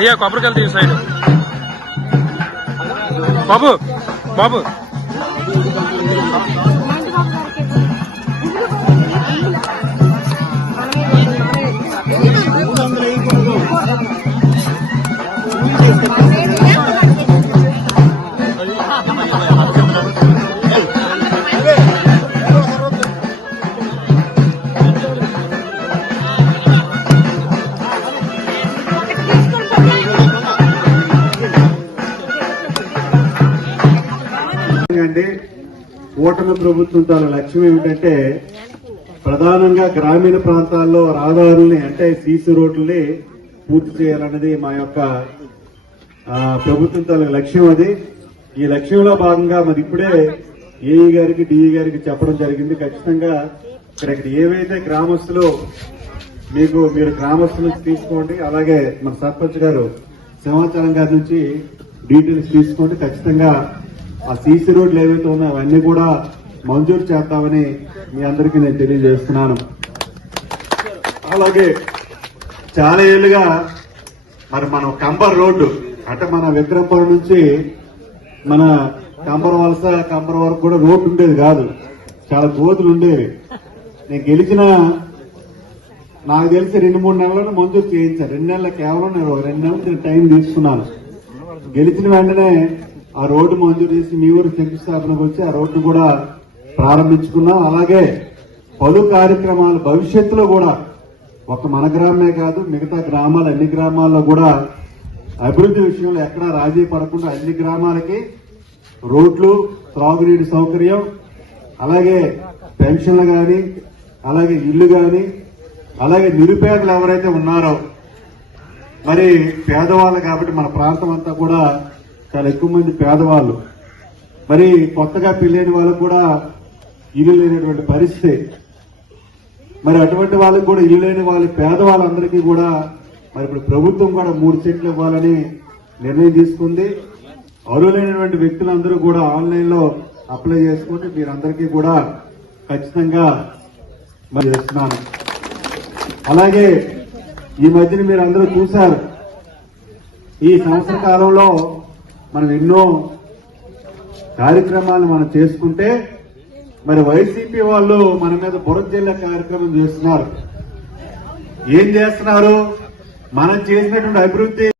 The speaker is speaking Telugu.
అయ్యా కొబ్బరికాయలు తీసి సైడ్ బాబు బాబు Thank you. కూటమి ప్రభుత్వం తాల లక్ష్యం ఏమిటంటే ప్రధానంగా గ్రామీణ ప్రాంతాల్లో రహదారుల్ని అంటే సీసీ రోడ్లని పూర్తి చేయాలన్నది మా యొక్క ప్రభుత్వం తాలూకు లక్ష్యం అది. ఈ లక్ష్యంలో భాగంగా మరి ఇప్పుడే ఏఈ గారికి డిఈ గారికి చెప్పడం జరిగింది. ఖచ్చితంగా ఇక్కడ ఇక్కడ ఏవైతే గ్రామస్తులు మీకు మీరు గ్రామస్తుల నుంచి తీసుకోండి అలాగే మన సర్పంచ్ గారు సింహాచలం గారి నుంచి డీటెయిల్స్ తీసుకోండి. ఖచ్చితంగా ఆ సీసీ రోడ్లు ఏవైతే ఉన్నాయో అవన్నీ కూడా మంజూరు చేస్తామని మీ అందరికీ నేను తెలియజేస్తున్నాను. అలాగే చాలా ఏళ్ళుగా మరి మనం కంబర్ రోడ్డు అంటే మన విక్రమపురం నుంచి మన కంబర్ వలస కంబర్ వరకు కూడా రోడ్డు ఉండేది కాదు. చాలా గోతులు ఉండేవి. నేను గెలిచిన నాకు తెలిసి రెండు మూడు నెలలను మంజూరు చేయించాను రెండు నెలలు కేవలం నేను ఒక రెండు నెలలు నేను టైం తీసుకున్నాను. గెలిచిన వెంటనే ఆ రోడ్డు మంజూరు చేసి మీ ఊరు శంకుస్థాపనకు వచ్చి ఆ రోడ్డు కూడా ప్రారంభించుకున్నాం. అలాగే పలు కార్యక్రమాలు భవిష్యత్తులో కూడా ఒక మన గ్రామమే కాదు మిగతా గ్రామాలు అన్ని గ్రామాల్లో కూడా అభివృద్ధి విషయంలో ఎక్కడా రాజీ పడకుండా అన్ని గ్రామాలకి రోడ్లు త్రాగునీటి సౌకర్యం అలాగే పెన్షన్లు కానీ అలాగే ఇల్లు కానీ అలాగే నిరుపేదలు ఎవరైతే ఉన్నారో మరి పేదవాళ్ళు కాబట్టి మన ప్రాంతం అంతా కూడా చాలా ఎక్కువ మంది పేదవాళ్ళు. మరి కొత్తగా పెళ్ళైన వాళ్ళకు కూడా ఇల్లు లేనటువంటి పరిస్థితి. మరి అటువంటి వాళ్ళకి కూడా ఇల్లు లేని వాళ్ళ పేదవాళ్ళందరికీ కూడా మరి ఇప్పుడు ప్రభుత్వం కూడా మూడు సెట్లు ఇవ్వాలని నిర్ణయం తీసుకుంది. అర్హులైనటువంటి వ్యక్తులందరూ కూడా ఆన్లైన్లో అప్లై చేసుకుంటే మీరందరికీ కూడా ఖచ్చితంగా మరి చేస్తున్నాను. అలాగే ఈ మధ్యన మీరు అందరూ చూశారు. ఈ సంవత్సర కాలంలో మనం ఎన్నో కార్యక్రమాలు మనం చేసుకుంటే మరి వైసీపీ వాళ్ళు మన మీద బురద కార్యక్రమం చేస్తున్నారు. ఏం చేస్తున్నారు? మనం చేసినటువంటి అభివృద్ధి